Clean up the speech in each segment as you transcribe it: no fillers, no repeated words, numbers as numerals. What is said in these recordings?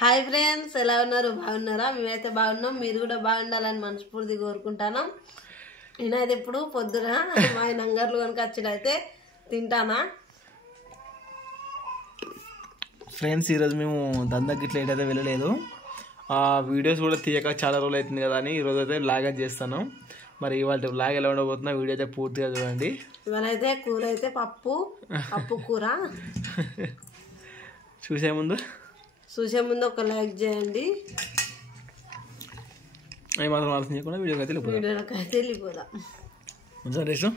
Hi friends, ఎలా ఉన్నారు? బాగున్నారా? మేమైతే బాగున్నాం. మీరు కూడా బాగుండాలని మనస్ఫూర్తిగా కోరుకుంటాను. నేనైతే ఇప్పుడు పొద్దున మా నంగర్లు కనుక వచ్చినైతే తింటానా. ఫ్రెండ్స్, ఈరోజు మేము దందాకి ఇట్లా ఏదైతే వెళ్ళలేదు. ఆ వీడియోస్ కూడా తీయక చాలా రోజులు అవుతుంది కదా అని ఈరోజు అయితే వ్లాగ్ చేస్తాను. మరి ఇవాళ వ్లాగ్ ఎలా ఉండబోతున్నా వీడియో అయితే పూర్తిగా చూడండి. ఇవాళ అయితే కూర అయితే పప్పు కూర. చూసే ముందు ఒక లైక్ చేయండి. అవి మాత్రం ఆలోచన చేయకుండా వీడియోకి అయితే వెళ్ళిపోదాం. ఇష్టం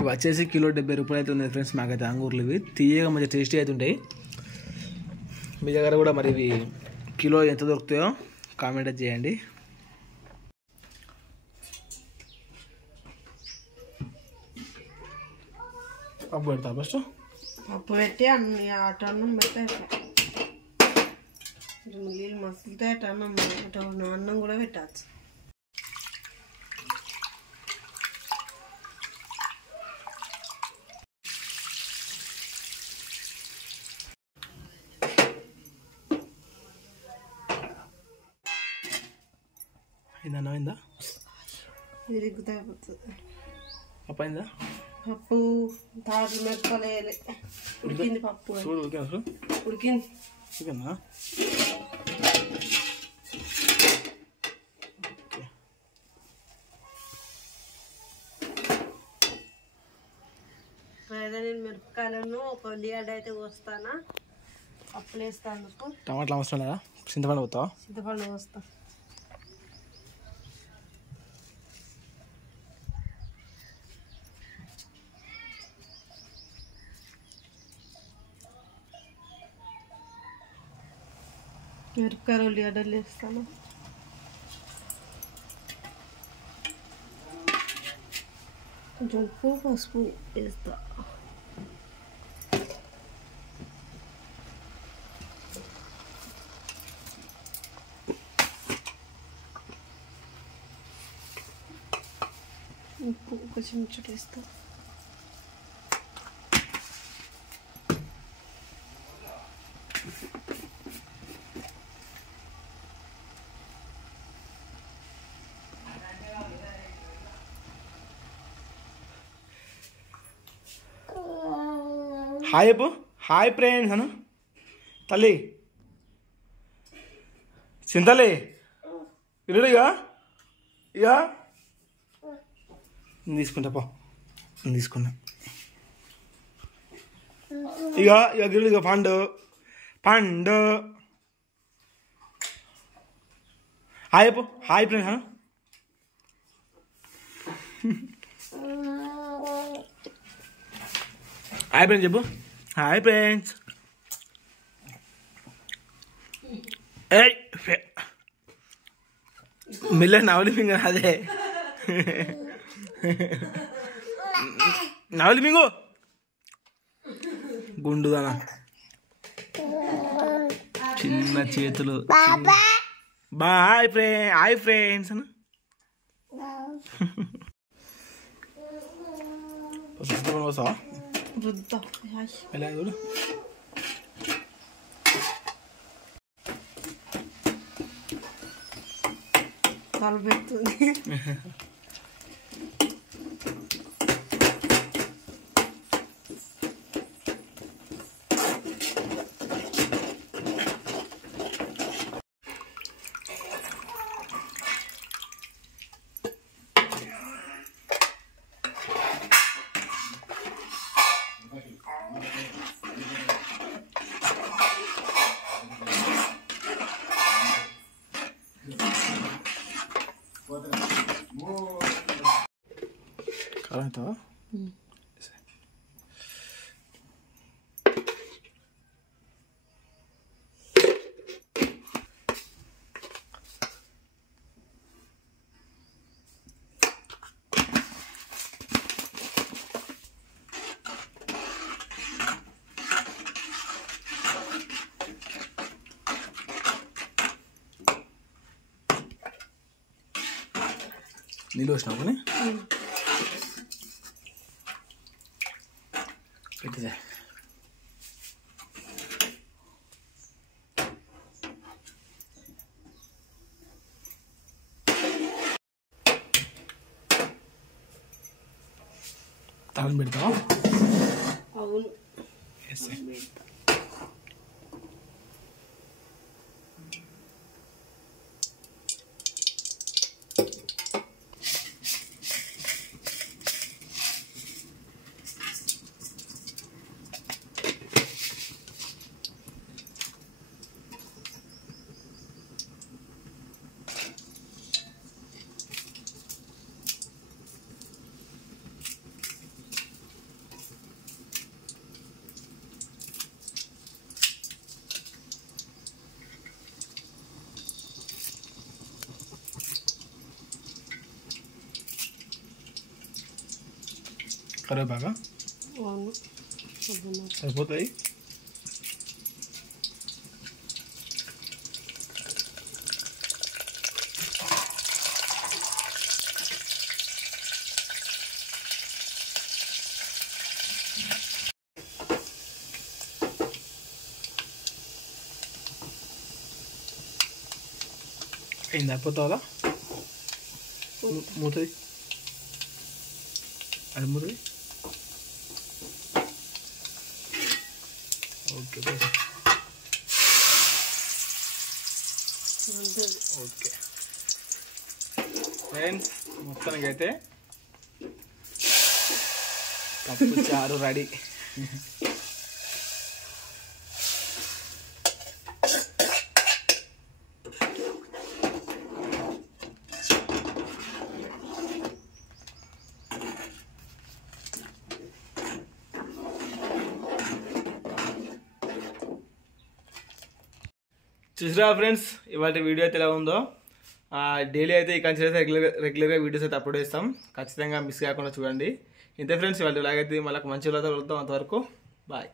ఇవి వచ్చేసి కిలో 70 రూపాయలు అయితే ఉన్నాయి ఫ్రెండ్స్. మాకైతే అంగూర్లు ఇవి తీయగా మంచి టేస్టీ అయితే ఉంటాయి. మీ దగ్గర కూడా మరి ఇవి కిలో ఎంత దొరుకుతాయో కామెంట్ చేయండి. పప్పు పెడతా ఫస్ట్. పప్పు పెట్టి అన్ని అన్నం పెట్టాలి. నీళ్ళు మసులుతే అన్నం కూడా పెట్టచ్చు. అయిందా విరుగుతా అయిపోతుంది. పప్పు అయిందా? పప్పు తాటి మిరపకాయలు వేయాలి. ఉడికింది పప్పు. ఉడికింది. చికెనా? అయితే నేను మిరపకాయలను ఒక ఉల్లిగడ్డ అయితే కోస్తానా. పప్పులు వేస్తాను. టమాటాలు అవసరం లేదా? చింతపండు పోతావా? చింతపండు కోస్తా. మిరపకాయలు ఉల్లిగడ్డలు వేస్తాను. కొంచెం ఉప్పు పసుపు వేస్తా. ఉప్పు ఒక చెంచా వేస్తా. హాయ్ చెప్పు. హాయ్ ఫ్రెండ్స్ అను. తల్లి చింతలే ఇరుడు ఇక తీసుకుంటా పో. తీసుకున్నా ఇక గిరుడు ఇక పండు హాయ్ చెప్పు. హాయ్ ఫ్రెండ్స్ అను. హాయ్ ఫ్రెండ్స్ చెప్పు. Hi friends. మిల్ల నవలి ఫింగర్ అదే నవలి మింగు గుండుదానా చిన్న చేతులు. Bye friend. హాయ్ ఫ్రెండ్స్ అను. వస్తావా? ఎలా చూడు. తలపెడుతుంది. కాలంతో నీళ్ళు వచ్చినావు పెట్టిదే తాళం పెడతాం. అవును కరివేపాకా అవును సరిపోతాయి. అయింది అయిపోతావా మూతది అది మూతది ఓకే ఓకే ఫ్రెండ్స్ మొత్తానికి అయితే పప్పు చారు రెడీ. చూసిరా ఫ్రెండ్స్ ఇవాళ వీడియో అయితే ఎలా ఉందో. డైలీ అయితే ఈ కంచెలు అయితే రెగ్యులర్గా వీడియోస్ అయితే అప్లోడ్ చేస్తాం. ఖచ్చితంగా మిస్ కాకుండా చూడండి. ఇంతే ఫ్రెండ్స్ ఇవాళ ఇలాగైతే మళ్ళీ మంచి వెళ్తాం. అంతవరకు బాయ్.